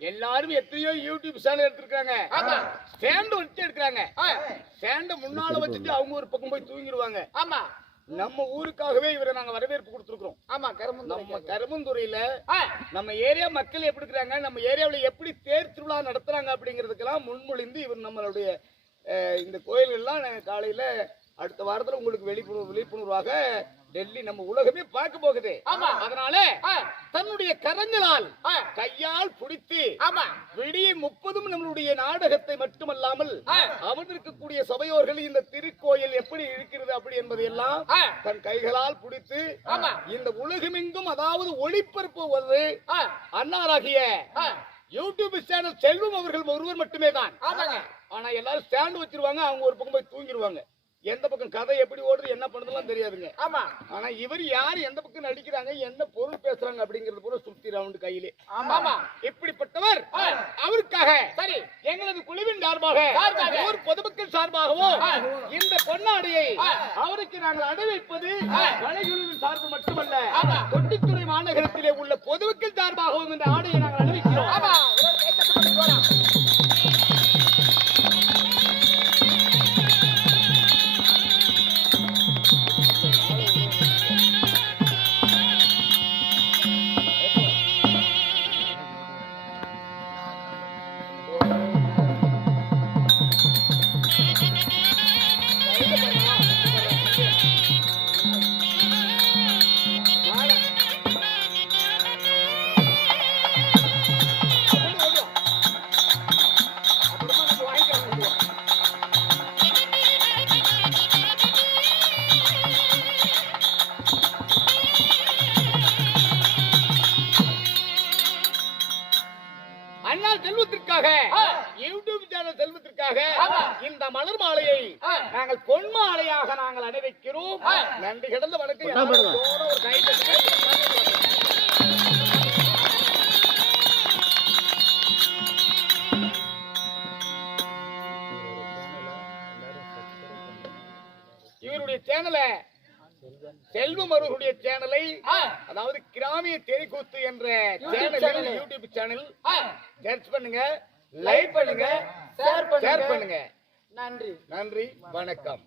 எல்லாரும் எத்தனையோ YouTube channel எடுத்துருக்காங்க. ஸ்டாண்ட் வச்சு எடுக்கிறாங்க. ஸ்டாண்ட முன்னால வச்சுட்டு அவங்க ஒரு பக்கம் போய் தூங்கிடுவாங்க. ஆமா, நம்ம ஊருக்காகவே இவரை நாங்க வரவேற்பு கொடுத்துருக்கோம். ஆமா, நம்ம கருமந்துறையில நம்ம ஏரியா மக்கள் எப்படி இருக்கிறாங்க, நம்ம ஏரியாவில் எப்படி தேர் திருவிழா நடத்துறாங்க அப்படிங்கிறதுக்கெல்லாம் முன்மொழிந்து இவர் நம்மளுடைய இந்த கோயில்கள்லாம் காலையில அடுத்த வாரத்துல உங்களுக்கு விழிப்புணர்வாக டெல்லி நம்ம உலகமே பார்க்க போகுது. அதனால தன்னுடைய கரங்களால் கையால் பிடித்து விடிய 30 நம்மளுடைய நாடகத்தை மட்டுமல்லாமல் அமர்ந்திருக்கக்கூடிய சபையோர்கள் இந்த திருக்கோயில் எப்படி இருக்கிறது அப்படி என்பதை எல்லாம் தன் கைகளால் பிடித்து இந்த உலகமெங்கும் அதாவது ஒளிபரப்புவது அன்னாராகிய யூடியூப் சேனல் செல்வம் அவர்கள் ஒருவர் மட்டுமே தான். ஆனா எல்லாரும் ஸ்டாண்ட் வச்சிருவாங்க, அவங்க ஒரு பக்கம் போய் தூங்கிடுவாங்க. எந்த பக்கம் கதை எப்படி ஓடுது என்ன பண்ணுறதுலாம் தெரியாதுங்க. ஆமா, ஆனா இவர் யார் எந்த பக்கம் நடிக்கிறாங்க என்ன பொருள் பேசுறாங்க அப்படிங்கிறது கூட சுத்தி ரவுண்டு கையிலே. ஆமா, இப்படிப்பட்டவர் அவருக்காக சரி எங்களது குழுவின் சார்பாக ஊர் பொதுமக்கள் சார்பாகவும் இந்த பொன்னாடியை அவருக்கு நாங்கள் அணிவிப்பது கலைக்குழுவின் சார்பு மட்டுமல்ல, தொட்டித்துறை மாநகரத்திலே உள்ள பொதுமக்கள் சார்பாகவும் இந்த ஆடையை நாங்கள் அணிவிக்கிறோம். செல்வத்திற்காக யூடியூப் சேனல் செல்வத்திற்காக இந்த மலர் மாலையை நாங்கள் பொன் மாலையாக நாங்கள் அணிவிக்கிறோம். நன்றி கிடந்த வணக்கம். இவருடைய சேனலை செல்வம் அவர்களுடைய சேனலை அதாவது கிராமிய தெருக்கூத்து என்ற சேனல் யூடியூப் சேனல் சர்ச் பண்ணுங்க, லைக் பண்ணுங்க, ஷேர் பண்ணுங்க. நன்றி, நன்றி, வணக்கம்.